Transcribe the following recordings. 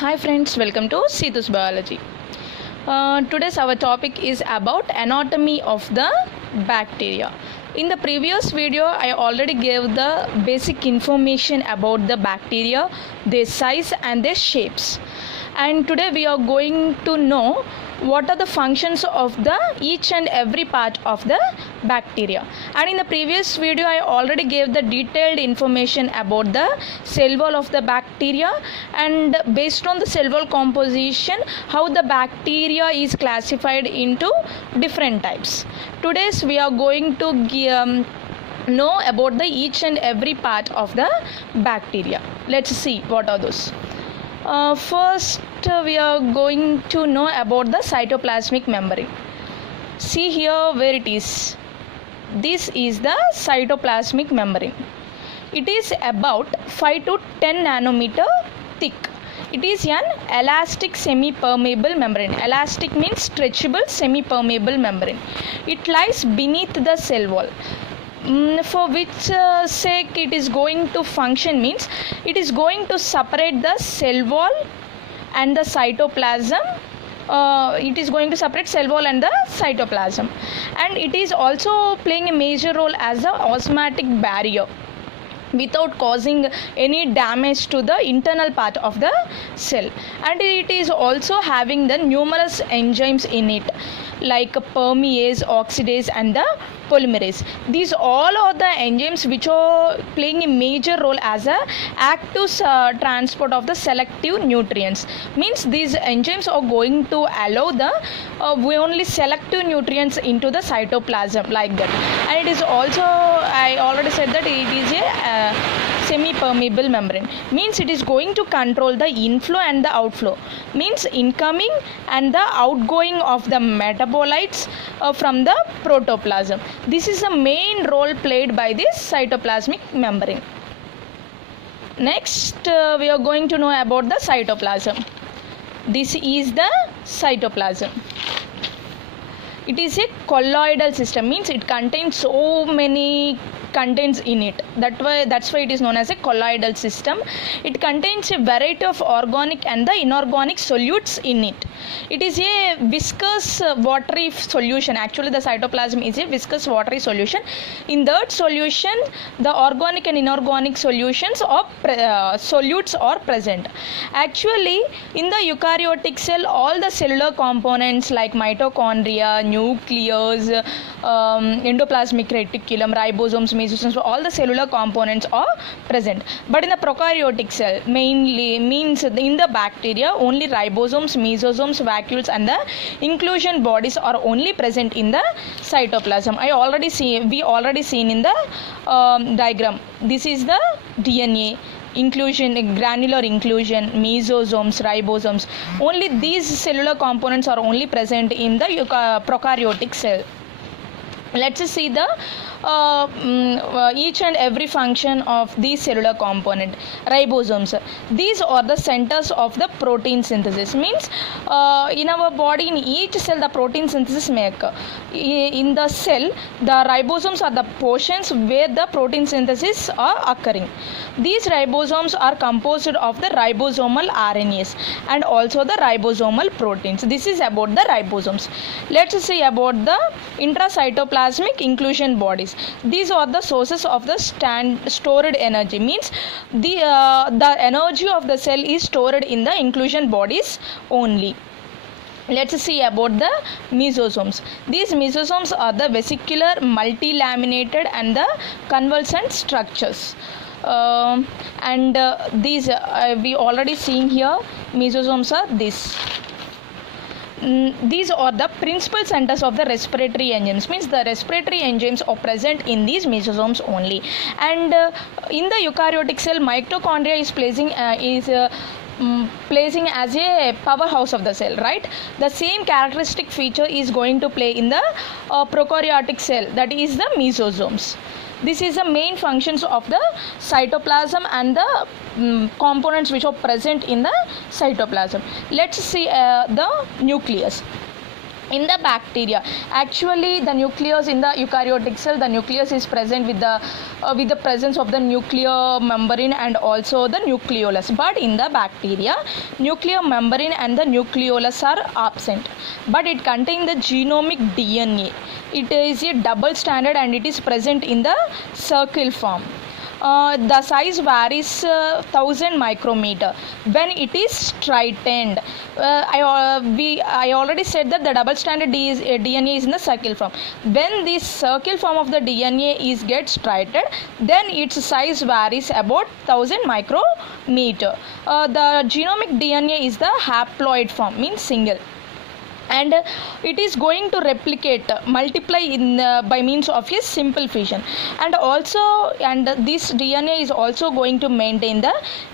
Hi friends, welcome to Seethu's Biology. Today's our topic is about anatomy of the bacteria. In the previous video, I already gave the basic information about the bacteria, their size and their shapes. And today we are going to know what are the functions of the each and every part of the bacteria. And in the previous video I already gave the detailed information about the cell wall of the bacteria, and based on the cell wall composition how the bacteria is classified into different types. Today we are going to know about the each and every part of the bacteria. Let's see what are those. First we are going to know about the cytoplasmic membrane. See here where it is. This is the cytoplasmic membrane. It is about 5 to 10 nanometer thick. It is an elastic semi-permeable membrane. Elastic means stretchable semi-permeable membrane. It lies beneath the cell wall. For which sake it is going to function means it is going to separate the cell wall and the cytoplasm. It is going to separate cell wall and the cytoplasm, and it is also playing a major role as an osmotic barrier without causing any damage to the internal part of the cell. And it is also having the numerous enzymes in it like permease, oxidase and the polymerase. These all are the enzymes which are playing a major role as a active transport of the selective nutrients. Means these enzymes are going to allow the only selective nutrients into the cytoplasm like that. And it is also, I already said that it is a semi-permeable membrane. Means it is going to control the inflow and the outflow. Means incoming and the outgoing of the metabolites from the protoplasm. This is the main role played by this cytoplasmic membrane. Next we are going to know about the cytoplasm. This is the cytoplasm. It is a colloidal system, means it contains so many contents in it. That's why it is known as a colloidal system. It contains a variety of organic and the inorganic solutes in it. It is a viscous watery solution. Actually the cytoplasm is a viscous watery solution. In that solution the organic and inorganic solutions or solutes are present. Actually in the eukaryotic cell all the cellular components like mitochondria, nucleus, endoplasmic reticulum, ribosomes, mesosomes, all the cellular components are present. But in the prokaryotic cell mainly means in the bacteria only ribosomes, mesosomes, vacuoles and the inclusion bodies are only present in the cytoplasm. We already seen in the diagram. This is the DNA inclusion, granular inclusion, mesosomes, ribosomes. Only these cellular components are only present in the prokaryotic cell. Let's see the each and every function of these cellular component. Ribosomes, these are the centers of the protein synthesis. Means in our body in each cell the protein synthesis may occur. In the cell the ribosomes are the portions where the protein synthesis are occurring. These ribosomes are composed of the ribosomal RNAs and also the ribosomal proteins. This is about the ribosomes. Let's see about the intracytoplasmic inclusion bodies. These are the sources of the stored energy. Means the energy of the cell is stored in the inclusion bodies only. Let's see about the mesosomes. These mesosomes are the vesicular, multilaminated and the convalescent structures. These we already seen here. Mesosomes are this. These are the principal centers of the respiratory enzymes. Means the respiratory enzymes are present in these mesosomes only. And in the eukaryotic cell mitochondria is placing as a powerhouse of the cell, right? The same characteristic feature is going to play in the prokaryotic cell, that is the mesosomes. This is the main functions of the cytoplasm and the components which are present in the cytoplasm. Let's see the nucleus. in the bacteria. Actually, the nucleus in the eukaryotic cell, the nucleus is present with the presence of the nuclear membrane and also the nucleolus. But in the bacteria, nuclear membrane and the nucleolus are absent. But it contains the genomic DNA. It is a double stranded and it is present in the circle form. The size varies 1000 micrometer when it is straightened. I already said that the double stranded DNA is in the circle form. When this circle form of the DNA gets straightened, then its size varies about 1000 micrometer. The genomic DNA is the haploid form, means single, and it is going to multiply by means of a simple fission, and this DNA is also going to maintain the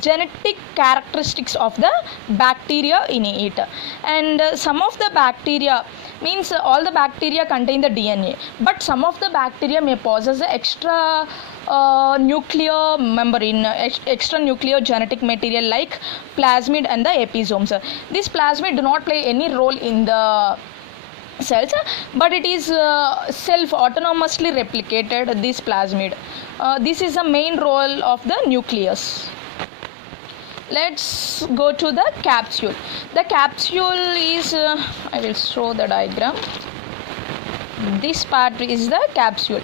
genetic characteristics of the bacteria in it. And some of the bacteria, means all the bacteria contain the DNA, but some of the bacteria may possess the extra nuclear membrane, extra nuclear genetic material like plasmid and the episomes. These plasmid do not play any role in the cells, but it is self-autonomously replicated, this plasmid. This is the main role of the nucleus. Let's go to the capsule. The capsule is, I will show the diagram. This part is the capsule.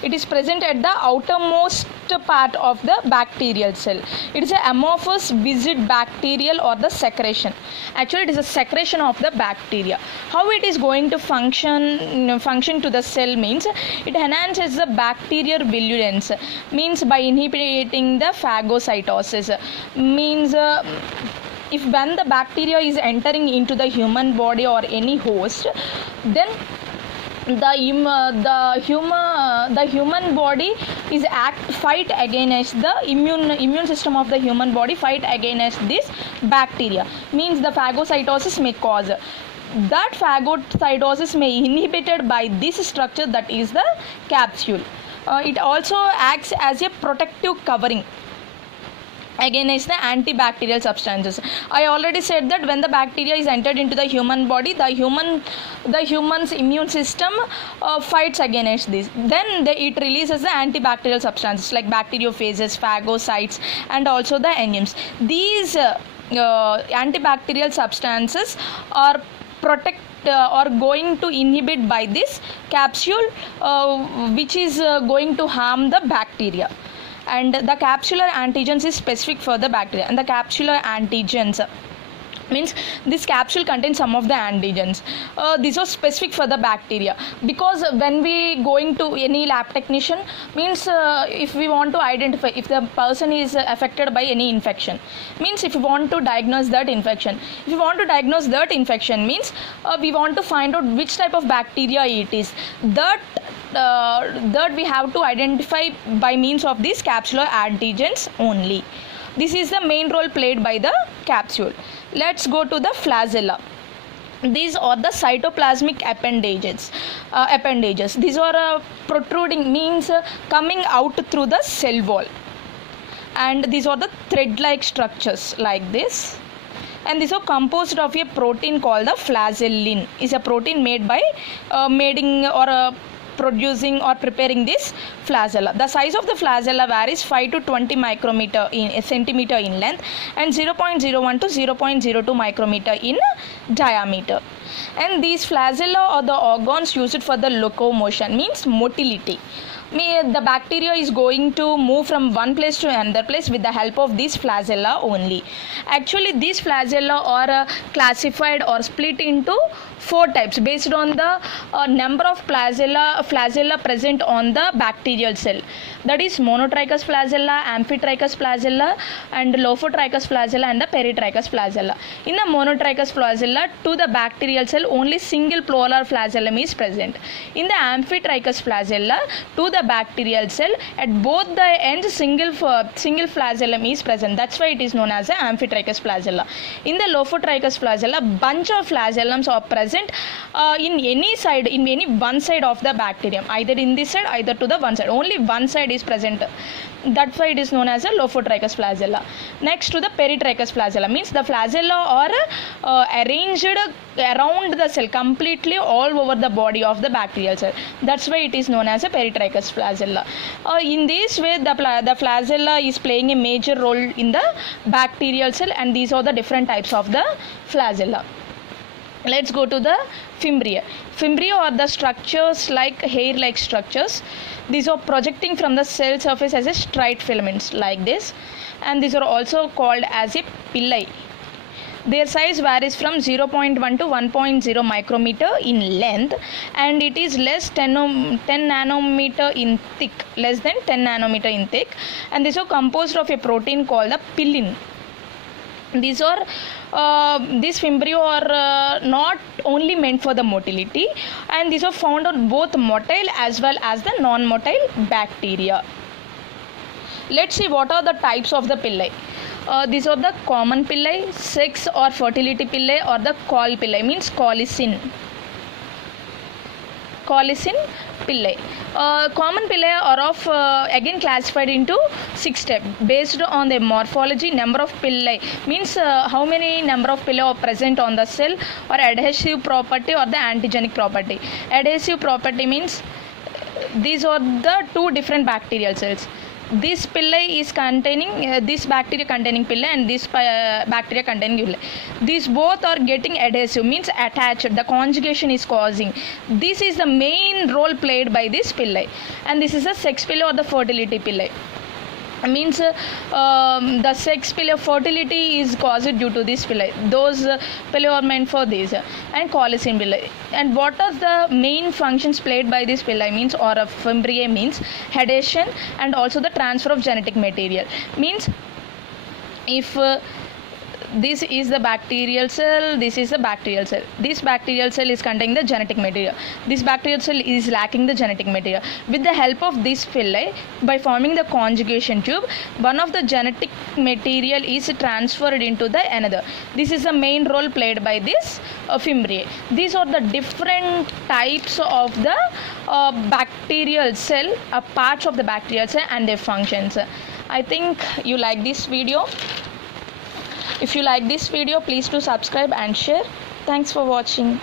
It is present at the outermost part of the bacterial cell. It is an amorphous viscid bacterial or the secretion. Actually, it is a secretion of the bacteria. How it is going to function to the cell means it enhances the bacterial virulence, means by inhibiting the phagocytosis, means if when the bacteria is entering into the human body or any host, then the human body is fight against the immune system of the human body, fight against this bacteria, means the phagocytosis may cause. That phagocytosis may inhibited by this structure, that is the capsule. It also acts as a protective covering against the antibacterial substances. I already said that when the bacteria is entered into the human body, the human's immune system fights against this. Then it releases the antibacterial substances like bacteriophages, phagocytes, and also the enzymes. These antibacterial substances are going to inhibit by this capsule, which is going to harm the bacteria. And the capsular antigens is specific for the bacteria, and the capsular antigens means this capsule contains some of the antigens. These are specific for the bacteria, because when we going to any lab technician, means if we want to identify if the person is affected by any infection, means if we want to diagnose that infection, means we want to find out which type of bacteria it is, that we have to identify by means of these capsular antigens only. This is the main role played by the capsule. Let's go to the flagella. These are the cytoplasmic appendages. These are protruding, means coming out through the cell wall, and these are the thread-like structures like this. And these are composed of a protein called the flagellin. Is a protein made by producing or preparing this flagella. The size of the flagella varies 5 to 20 micrometer in centimeter in length and 0.01 to 0.02 micrometer in diameter. And these flagella are the organs used for the locomotion, means motility. The bacteria is going to move from one place to another place with the help of these flagella only. Actually, these flagella are classified or split into 4 types based on the number of flagella present on the bacterial cell. That is monotrichous flagella, amphitrichous flagella, and lophotrichous flagella, and the peritrichous flagella. In the monotrichous flagella, to the bacterial cell only single polar flagellum is present. In the amphitrichous flagella, to the bacterial cell at both the ends single flagellum is present. That's why it is known as the amphitrichous flagella. In the lophotrichous flagella, bunch of flagellums are present present in any side, in any one side of the bacterium, either in this side, either to the one side. Only one side is present. That's why it is known as a Lophotrichus flagella. Next to the Peritrichus flagella, means the flagella are arranged around the cell, completely all over the body of the bacterial cell. That's why it is known as a Peritrichus flagella. In this way, the flagella is playing a major role in the bacterial cell, and these are the different types of the flagella. Let's go to the fimbriae. Fimbriae are the structures like hair-like structures. These are projecting from the cell surface as a straight filaments like this, and these are also called as a pili. Their size varies from 0.1 to 1.0 micrometer in length, and it is less 10 nanometer in thick, less than 10 nanometer in thick, and these are composed of a protein called the pillin. These fimbriae are not only meant for the motility, and these are found on both motile as well as the non-motile bacteria. Let's see what are the types of the pili. These are the common pili, sex or fertility pili, or the col pili, means colicin pili. Common pili are of again classified into 6 types based on their morphology. Number of pili means how many number of pili are present on the cell, or adhesive property or the antigenic property. Adhesive property means these are the two different bacterial cells. This pili is containing this bacteria containing pili, and this bacteria containing pili. These both are getting adhesive, means attached. The conjugation is causing. This is the main role played by this pili, and this is the sex pili or the fertility pili. Means the sex pili of fertility is caused due to this pili. Those pili are meant for this, and colicin pili. And what are the main functions played by this pili means, or a fimbriae means adhesion and also the transfer of genetic material. Means if this is the bacterial cell, this is the bacterial cell. This bacterial cell is containing the genetic material. This bacterial cell is lacking the genetic material. With the help of this pili, by forming the conjugation tube, one of the genetic material is transferred into the another. This is the main role played by this fimbriae. These are the different types of the bacterial cell, parts of the bacterial cell and their functions. I think you like this video. If you like this video, please do subscribe and share. Thanks for watching.